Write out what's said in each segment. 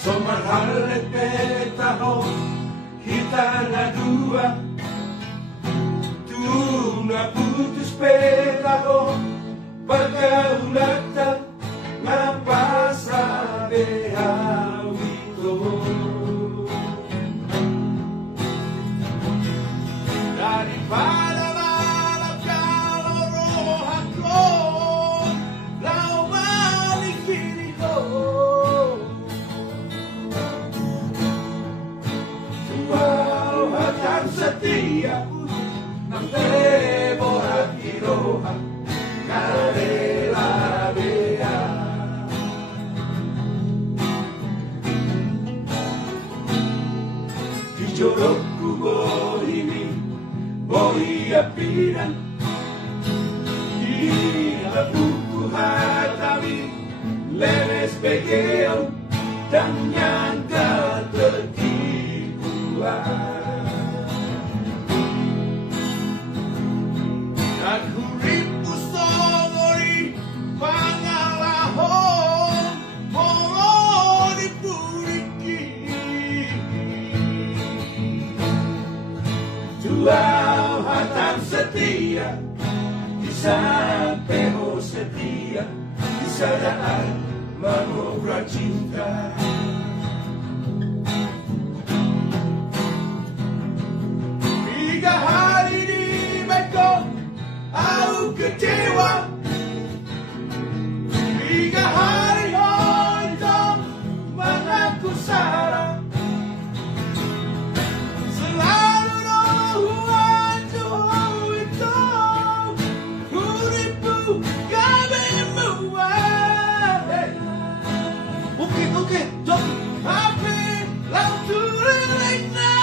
Somar petahon kita na dua, tuna putus petahon pagkaulatan nga pasabi hawito. Daripada balap kalorohan ko, lawan ikini ko. Setia ng temor at iroha karela-bea. Di jorok ku bohimi, bohi apinan, di labuku hatami, leles begeo, dan nyangka tertipuan. Aku ribu sogori pangalahon moro dipuriki. Tuau hatan setia di sampeho setia di sadaan mengobrol cinta. Tiga hari di Bangkok aku kecewa, 3 hari hitam mengaku salah. Selalu doa Tuhan itu uripu kami muat. Oke, jom. Tapi lalu relena,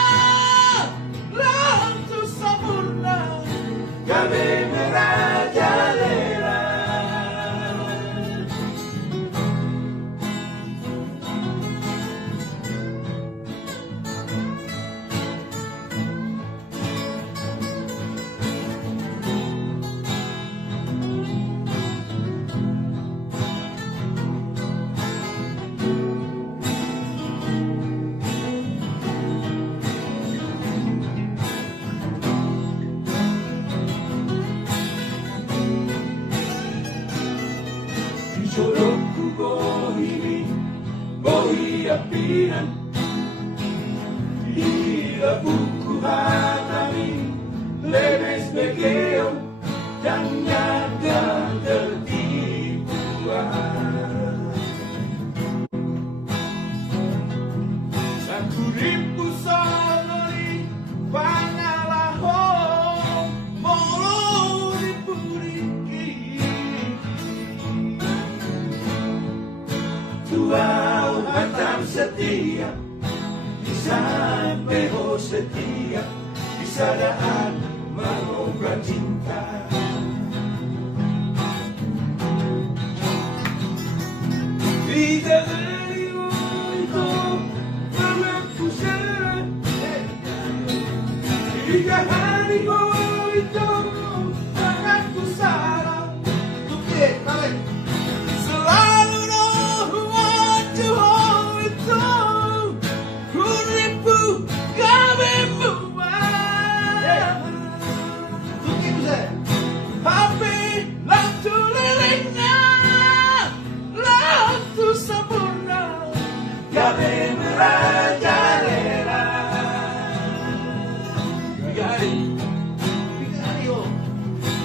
lalu sempurna. Kami merajalela. Jorokku bohimi, bohi apinan, di labuku hatami, lemes begeo, dan nyata tertipuan. Aku ribu sonori pangalahon moro dipuriki. Tuau hatam setia di sampeho setia di sadaan mengobrol cinta. Vida itu mengaku salah. 3 hari itu mengaku salah. Oke, balik. Selalu doa Tuhan itu uripu kami muat. Oke, bisa. Tapi lalu lelenya, lalu sempurna. Kami merajalela.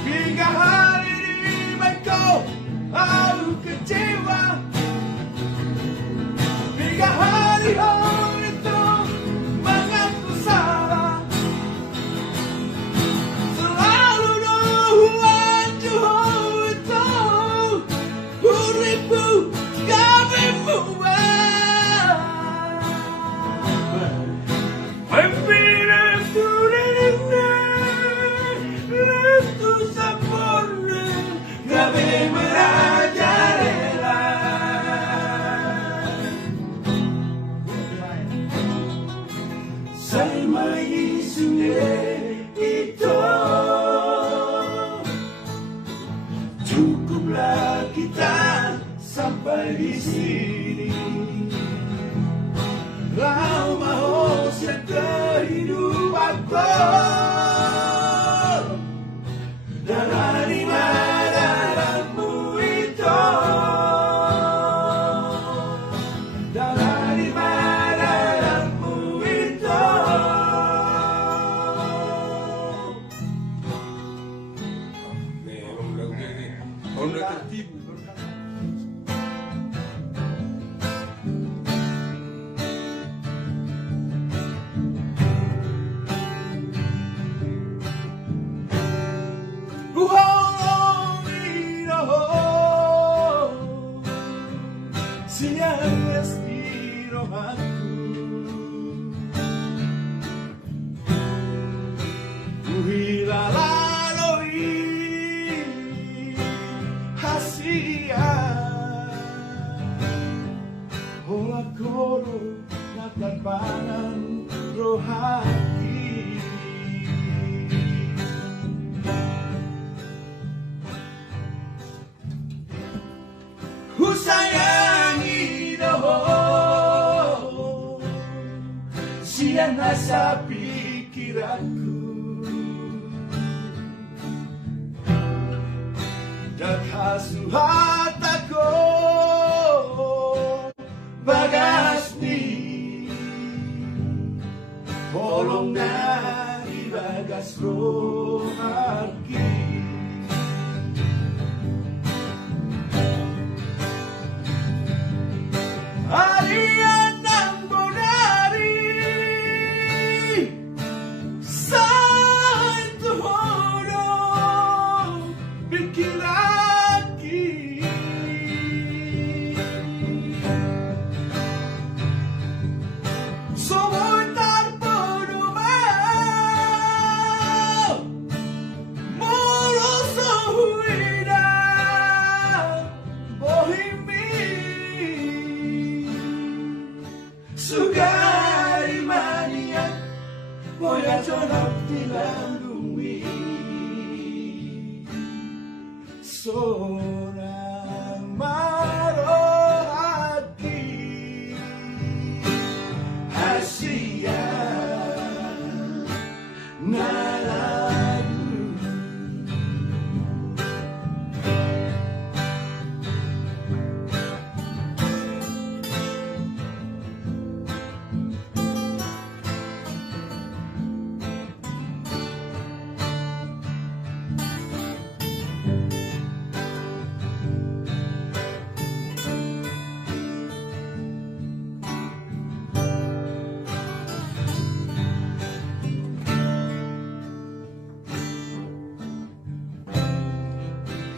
3 hari di Bangkok. sungai itu. Cukuplah kita sampai di sini. Kau mau siap kehidupanku. Dari madaranmu itu. Dari madaranmu itu. Nih, om lagunya ini. Om udah tertipu. Siang istirahatku, ku hilaloi hasia olah koro nakan panan rohani. Ku sayangi doh siang asa pikiranku. Dakasuhat ako bagas ni bolong na ibagas rohaki. Harian ng bonari sa tuhoro bikilaki. Sumutar po naman muro sa huwida bohimi. Sugari manian moya jonok dilandungi. Seorang marohati Asia nalagu.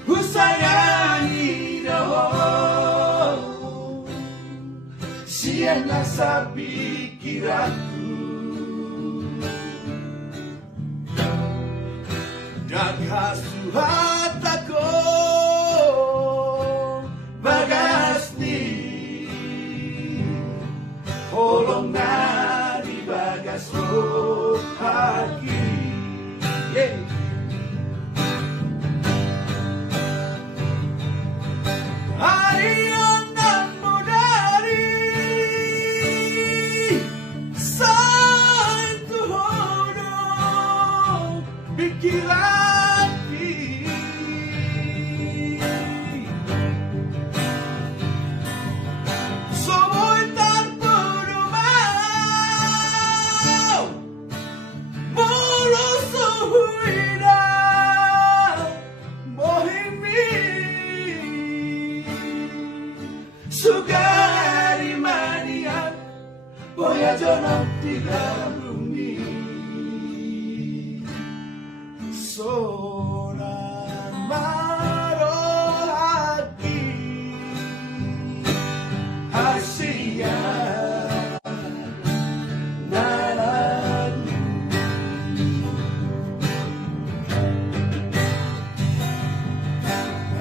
Ku sayangi doh siang asa pikiranku. Dakasuhat ako bagas ni holong na di bagas rohaki. Yeah. Harian ng bonari sa tuhoro bikilaki. Sumutar po naman muro sa huwida bohimi. Sugari manian boya jonok dilandungi. Seorang marohati Asia nalagu.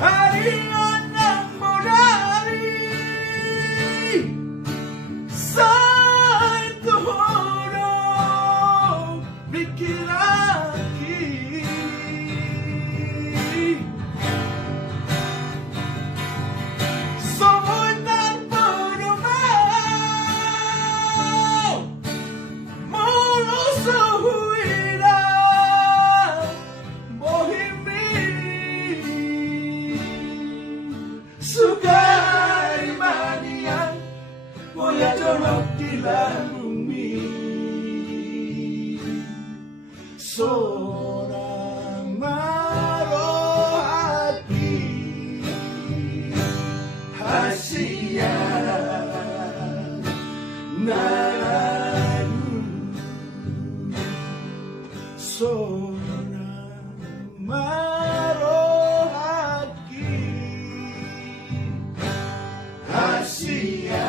Harian ng bonari sa tuhoro laki-laki. So'y terpedaya melusuhi bohemi. Sukai manian Moya jonok di bumi. Seorang maruh hati hasian nadu. Seorang maruh hati hasian